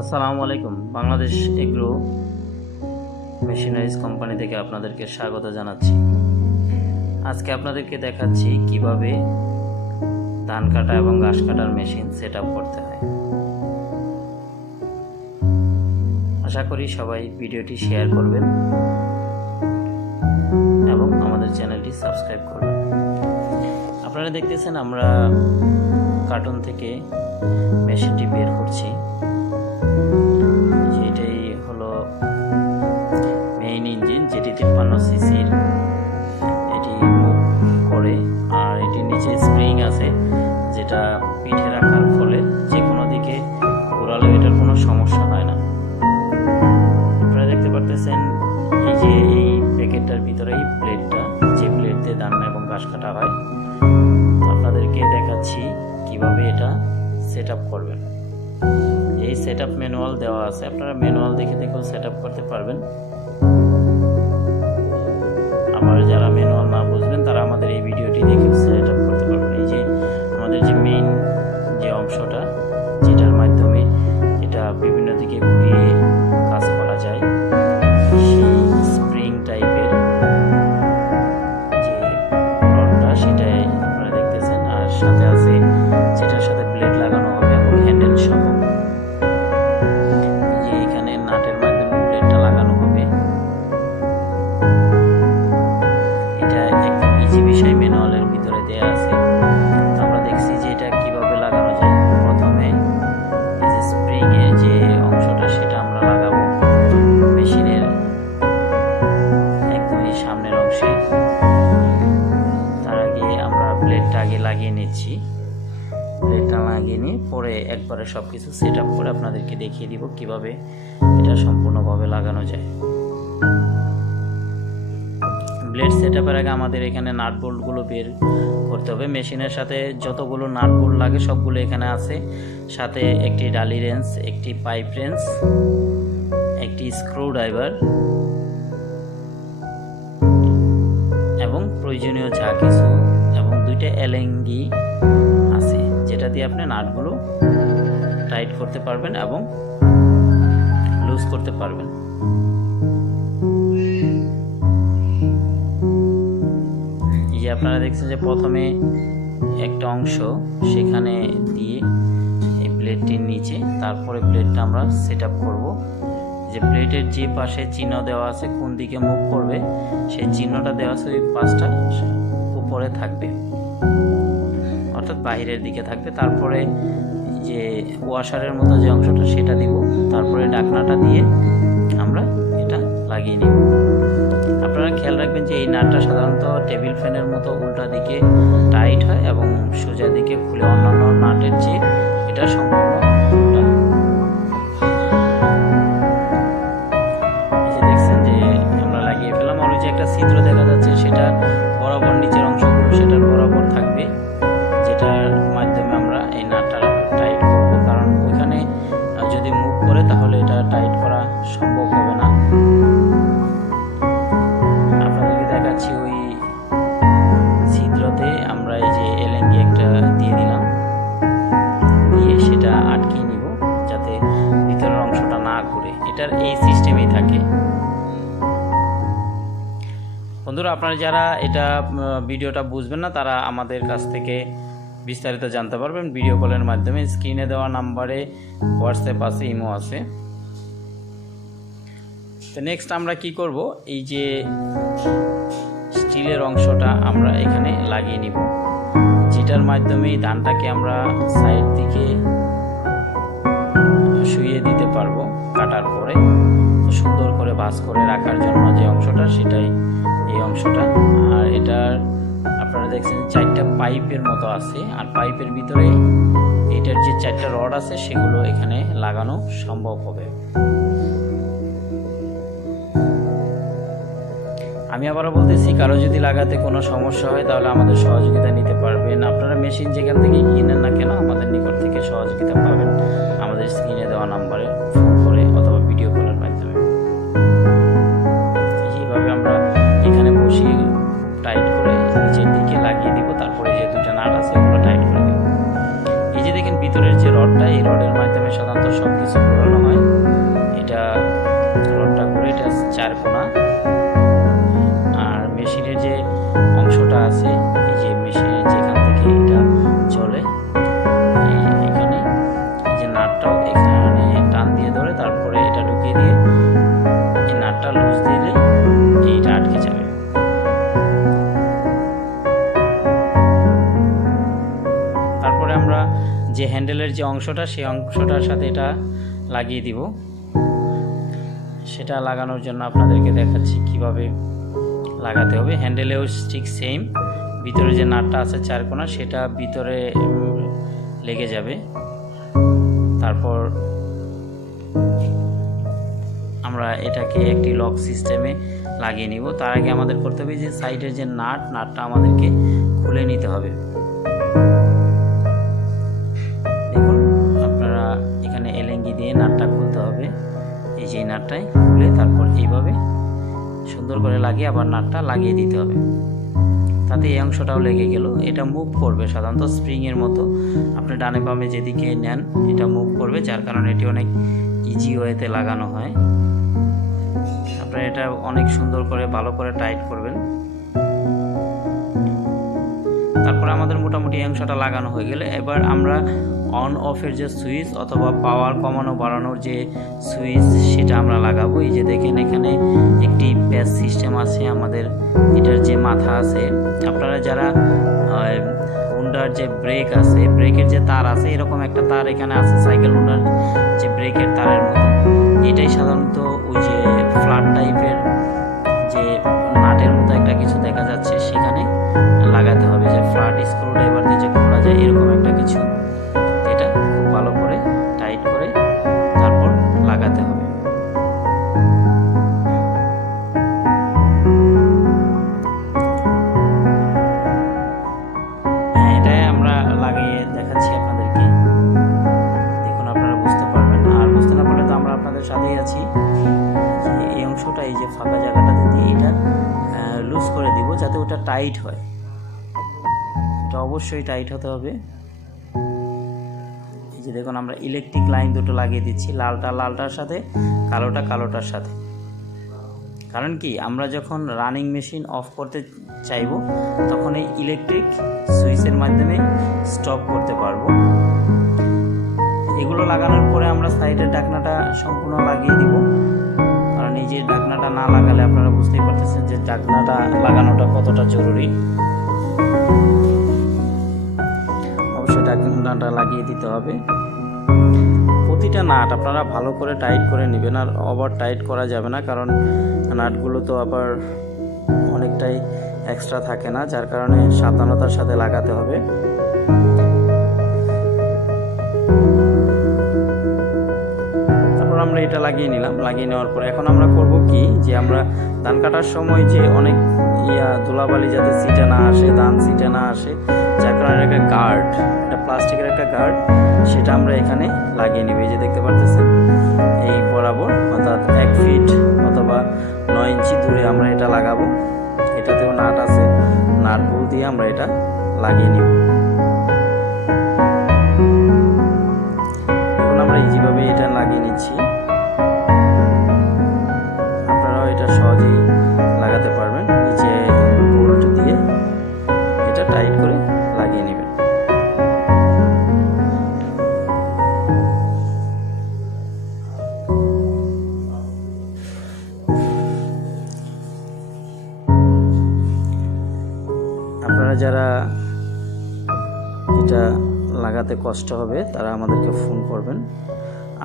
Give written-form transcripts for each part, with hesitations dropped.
আসসালামু আলাইকুম। Bangladesh agro machineries company থেকে আপনাদেরকে স্বাগত জানাচ্ছি। আজকে আপনাদেরকে দেখাচ্ছি কিভাবে ধান কাটা এবং ঘাস কাটার মেশিন সেট আপ করতে হয়। আশা করি সবাই ভিডিওটি শেয়ার করবেন এবং আমাদের চ্যানেলটি সাবস্ক্রাইব করবেন। আপনারা দেখতেছেন আমরা কার্টুন থেকে মেশিনটি বের করছি। এটাই হলো মেইন ইঞ্জিন, যেটি 53 সিসির। এটি মুভ করে আর এটির নিচে স্প্রিং আছে, যেটা পিঠে রাখার ফলে যে কোনো দিকে ঘোরালেও এটার কোনো সমস্যা হয় না। আপনারা দেখতে পারতেছেন এই যে এই প্যাকেটটার ভিতরে এই প্লেটটা, যে প্লেট দিয়ে ধান এবং ঘাস কাটা হয়। আপনাদেরকে দেখাচ্ছি কিভাবে এটা সেট আপ করবেন। এই সেট আপ ম্যানুয়াল দেওয়া আছে, আপনারা ম্যানুয়াল দেখে দেখেও সেট আপ করতে পারবেন। আবার যারা ম্যানুয়াল না বুঝবেন তারা আমাদের এই ভিডিওটি দেখে সেট আপ করতে পারবেন। এই যে আমাদের যে মেইন যে অংশটা, যেটার মাধ্যমে এটা বিভিন্ন দিকে ঘুরিয়ে কাজ করা যায়, সেই স্প্রিং টাইপের যে রডটা, সেটাই আপনারা দেখতেছেন। আর সাথে আছে যেটার সাথে ব্লেড লাগানো হবে এবং হ্যান্ডেল সহ। বিষয় ম্যানুয়ালের ভিতরে দেয়া আছে। আমরা দেখছি যে এটা কিভাবে লাগানো যায়। প্রথমে এই যে স্প্রিং এর যে অংশটা, সেটা আমরা লাগাবো মেশিনের একদমই সামনের অংশে। তার আগে আমরা প্লেটটা আগে লাগিয়ে নিচ্ছি। প্লেটটা লাগিয়ে নিয়ে পরে একবারে সবকিছু সেট আপ করে আপনাদেরকে দেখিয়ে দিব কিভাবে এটা সম্পূর্ণভাবে লাগানো যায়। ব্লেড সেট আপের আগে আমাদের এখানে নাট বোল্টগুলো বের করতে হবে। মেশিনের সাথে যতগুলো নাট বোল্ট লাগে সবগুলো এখানে আছে। সাথে একটি ডালি রেঞ্চ, একটি পাইপ রেঞ্চ, একটি স্ক্রু ড্রাইভার এবং প্রয়োজনীয় যা কিছু, এবং দুইটা এলেঙ্গি আছে, যেটা দিয়ে আপনি নাটগুলো টাইট করতে পারবেন এবং লুজ করতে পারবেন। আপনারা দেখছেন যে প্রথমে একটা অংশ সেখানে দিয়ে এই প্লেটটির নিচে, তারপরে প্লেটটা আমরা সেট আপ করবো। যে প্লেটের যে পাশে চিহ্ন দেওয়া আছে, কোন দিকে মুভ করবে সেই চিহ্নটা দেওয়া আছে, ওই পাশটা উপরে থাকবে, অর্থাৎ বাহিরের দিকে থাকবে। তারপরে যে ওয়াশারের মতো যে অংশটা, সেটা দিব। তারপরে ঢাকনাটা দিয়ে আমরা এটা লাগিয়ে নিব। আপনারা খেয়াল রাখবেন যে এই নাটটা সাধারণত টেবিল ফ্যানের মতো উল্টা দিকে টাইট হয় এবং সোজা দিকে খুলে অন্যান্য নাটের চেয়ে এটা সম্পূর্ণ উল্টা। এই যে দেখছেন যে আমরা লাগিয়ে ফেলাম। আর ওই যে একটা ছিদ্র দেখা যাচ্ছে, সেটা বরাবর নিচের অংশগুলো সেটার বরাবর থাকবে, যেটার মাধ্যমে আমরা এই নাটটা টাইট করব। কারণ ওইখানে যদি মুভ করে তাহলে এটা টাইট করা সম্ভব হবে না। ওই ছিদ্রতে আমরা এই যে এলেঙ্গি একটা দিয়ে দিলাম, দিয়ে সেটা আটকিয়ে নিব যাতে ভিতরের অংশটা না ঘুরে। এটার এই সিস্টেমেই থাকে। বন্ধুরা, আপনারা যারা এটা ভিডিওটা বুঝবেন না, তারা আমাদের কাছ থেকে বিস্তারিত জানতে পারবেন ভিডিও কলের মাধ্যমে। স্ক্রিনে দেওয়া নাম্বারে হোয়াটসঅ্যাপ আছে, ইমো আছে। তো নেক্সট আমরা কি করব, এই যে স্টিলের অংশটা আমরা এখানে লাগিয়ে নিব, যেটার মাধ্যমে ধানটাকে আমরা সাইড দিকে শুইয়ে দিতে পারবো কাটার পরে। সুন্দর করে ভাঁজ করে রাখার জন্য যে অংশটা, সেটাই এই অংশটা। আর এটার আপনারা দেখছেন 4টা পাইপের মতো আছে, আর পাইপের ভিতরে এটার যে 4টা রড আছে, সেগুলো এখানে লাগানো সম্ভব হবে। আমি আবারও বলতেছি, কারো যদি লাগাতে কোনো সমস্যা হয় তাহলে আমাদের সহযোগিতা নিতে পারবেন। আপনারা মেশিন যেখান থেকে কিনেন না কেন, আমাদের নিকট থেকে সহযোগিতা পাবেন আমাদের স্ক্রিনে দেওয়া নাম্বারে ফোন করে অথবা ভিডিও কলের মাধ্যমে। এইভাবে আমরা এখানে বসিয়ে টাইট করে নিচের দিকে লাগিয়ে দিব। তারপরে যে দুটো নাট আছে ওগুলো টাইট করে দেব। এই যে দেখেন ভিতরের যে রডটা, এই রডের মাধ্যমে সাধারণত সব কিছু ঘোরানো হয়। হ্যান্ডেলের যে অংশটা সেই অংশটার সাথে এটা লাগিয়ে দিব। সেটা লাগানোর জন্য আপনাদেরকে দেখাচ্ছি কিভাবে লাগাতে হবে। হ্যান্ডেলেও ঠিক সেম, ভিতরে যে নাটটা আছে চারকোনা সেটা ভিতরে লেগে যাবে। তারপর আমরা এটাকে একটি লক সিস্টেমে লাগিয়ে নিব। তার আগে আমাদের করতে হবে যে সাইডের যে নাটটা আমাদেরকে খুলে নিতে হবে। দেখুন আপনারা এখানে এলেঙ্গি দিয়ে নাটটা খুলতে হবে। এই যে নাটটাই খুলে তারপর এইভাবে সুন্দর করে লাগিয়ে আবার নাটটা লাগিয়ে দিতে হবে। তাতে এই অংশটাও লেগে গেল। এটা মুভ করবে সাধারণত স্প্রিংয়ের মতো, আপনি ডানে বামে যেদিকে নেন এটা মুভ করবে, যার কারণে এটি অনেক ইজি ওয়েতে লাগানো হয়। আপনারা এটা অনেক সুন্দর করে ভালো করে টাইট করবেন। তারপরে আমাদের মোটামুটি এই অংশটা লাগানো হয়ে গেলে এবার আমরা অন অফের যে সুইচ অথবা পাওয়ার কমানো বাড়ানোর যে সুইচ সেটা আমরা লাগাবো। এই যে দেখেন এখানে একটি প্যাচ সিস্টেম আছে আমাদের, এটার যে মাথা আছে, আপনারা যারা হুন্ডার যে ব্রেক আছে, ব্রেকের যে তার আছে, এরকম একটা তার এখানে আছে সাইকেল হুন্ডার যে ব্রেকের তারের মতো। এটাই সাধারণত ওই যে ফ্ল্যাট টাইপের যে নাটের মতো একটা কিছু দেখা যাচ্ছে সেখানে লাগাতে হবে, যে ফ্ল্যাট স্ক্রু ড্রাইভার দিয়ে যে খোলা যায় এরকম একটা কিছু। এটা খুব ভালো করে টাইট করে তারপর লাগাতে হবে। হ্যাঁ, এটাই আমরা লাগিয়ে দেখাচ্ছি আপনাদেরকে, দেখুন আপনারা বুঝতে পারবেন। আর বুঝতে না পারলে তো আমরা আপনাদের সাথেই আছি। এই অংশটা এই যে ফাঁকা জায়গাটাতে দিয়ে এটা লুজ করে দিব যাতে ওটা টাইট হয়। এটা অবশ্যই টাইট হতে হবে। এই যে দেখুন আমরা ইলেকট্রিক লাইন দুটো লাগিয়ে দিচ্ছি, লালটার সাথে কালোটার সাথে। কারণ কি, আমরা যখন রানিং মেশিন অফ করতে চাইব তখন এই ইলেকট্রিক সুইচের মাধ্যমে স্টপ করতে পারবো। এগুলো লাগানোর পরে আমরা সাইডের ঢাকনাটা সম্পূর্ণ লাগিয়ে দিব। কারণ এই যে ঢাকনাটা না লাগালে আপনারা বুঝতেই পারতেছেন যে ঢাকনাটা লাগানোটা কতটা জরুরি। অবশ্যই ঢাকনাটা লাগিয়ে দিতে হবে। প্রতিটা নাট আপনারা ভালো করে টাইট করে নেবেন, আর ওভার টাইট করা যাবে না, কারণ নাটগুলো তো আবার অনেকটাই এক্সট্রা থাকে না, যার কারণে সাবধানতার সাথে লাগাতে হবে। তারপর আমরা এটা লাগিয়ে নিলাম। লাগিয়ে নেওয়ার পরে এখন আমরা করব কি, যে আমরা ধান কাটার সময় যে অনেক ধুলাবালি যাতে সিটে না আসে, ধান সিটে না আসে, যার কারণে একটা গার্ড, একটা প্লাস্টিকের একটা গার্ড, সেটা আমরা এখানে লাগিয়ে নেব। এই যে দেখতে পারতেছেন এই বরাবর, অর্থাৎ 1 ফিট অথবা 9 ইঞ্চি দূরে আমরা এটা লাগাবো। এটাতেও নাট আছে, নাট বোল্ট দিয়ে আমরা এটা লাগিয়ে নিব। এখন আমরা ইজিভাবে এটা লাগিয়ে নিচ্ছি। আপনারাও এটা সহজেই লাগাতে পারবেন। নিচে বোল্ট দিয়ে এটা টাইট করে লাগিয়ে নেবেন। আপনারা যারা এটা লাগাতে কষ্ট হবে তারা আমাদেরকে ফোন করবেন।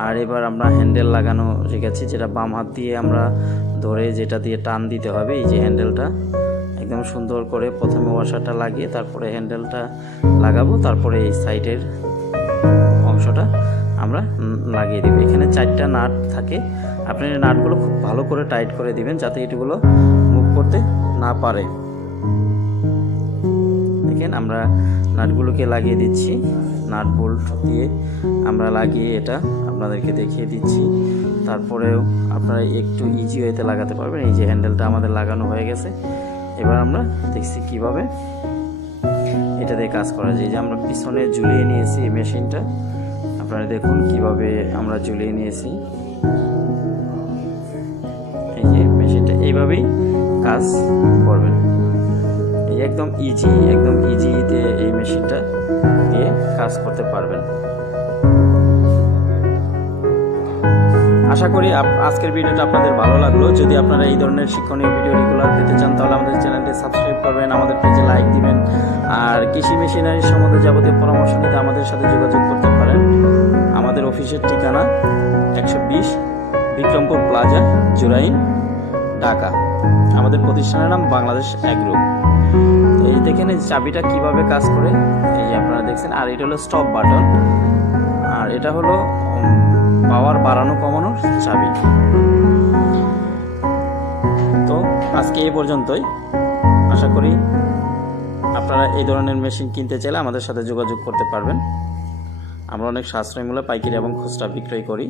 আর এবার আমরা হ্যান্ডেল লাগানো রেখেছি, যেটা বাম হাত দিয়ে আমরা ধরে যেটা দিয়ে টান দিতে হবে। এই যে হ্যান্ডেলটা একদম সুন্দর করে প্রথমে ওয়াশারটা লাগিয়ে তারপরে হ্যান্ডেলটা লাগাবো, তারপরে এই সাইডের অংশটা আমরা লাগিয়ে দেব। এখানে 4টা নাট থাকে, আপনি নাটগুলো খুব ভালো করে টাইট করে দিবেন যাতে এগুলো মুভ করতে না পারে। দেখেন আমরা নাটগুলোকে লাগিয়ে দিচ্ছি, নাট বোল্ট দিয়ে আমরা লাগিয়ে এটা আপনাদেরকে দেখিয়ে দিচ্ছি। তারপরেও আপনারা একটু ইজি ওয়েতে লাগাতে পারবেন। এই যে হ্যান্ডেলটা আমাদের লাগানো হয়ে গেছে। এবার আমরা দেখছি কিভাবে এটা দিয়ে কাজ করা যায়। যে আমরা পিছনে ঝুলিয়ে নিয়েছি এই মেশিনটা, আপনারা দেখুন কিভাবে আমরা ঝুলিয়ে নিয়েছি। এই যে মেশিনটা এইভাবেই কাজ করবেন। একদম ইজিতে এই মেশিনটা দিয়ে কাজ করতে পারবেন। আশা করি আজকের ভিডিওটা আপনাদের ভালো লাগলো। যদি আপনারা এই ধরনের শিক্ষণীয় ভিডিও রেগুলার পেতে চান তাহলে আমাদের চ্যানেলটি সাবস্ক্রাইব করবেন, আমাদের পেজে লাইক দিবেন, আর কৃষি মেশিনারি সম্বন্ধে যাবতীয় পরামর্শ নিতে আমাদের সাথে যোগাযোগ করতে পারেন। পারেন। আমাদের অফিসের ঠিকানা 120 বিক্রমপুর প্লাজা, জুরাইন, ঢাকা। আমাদের প্রতিষ্ঠানের নাম বাংলাদেশ অ্যাগ্রো। তো এই দেখেন এই চাবিটা কিভাবে কাজ করে, এই আপনারা দেখছেন। আর এটা হলো স্টপ বাটন, আর এটা হলো পাওয়ার বাড়ানো কমানোর চাবি। তো আজকে এই পর্যন্তই। আশা করি আপনারা এই ধরনের মেশিন কিনতে চাইলে আমাদের সাথে যোগাযোগ করতে পারবেন। আমরা অনেক সাশ্রয়ী মূল্যে পাইকারি এবং খুচরা বিক্রয় করি।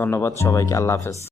ধন্যবাদ সবাইকে। আল্লাহ হাফেজ।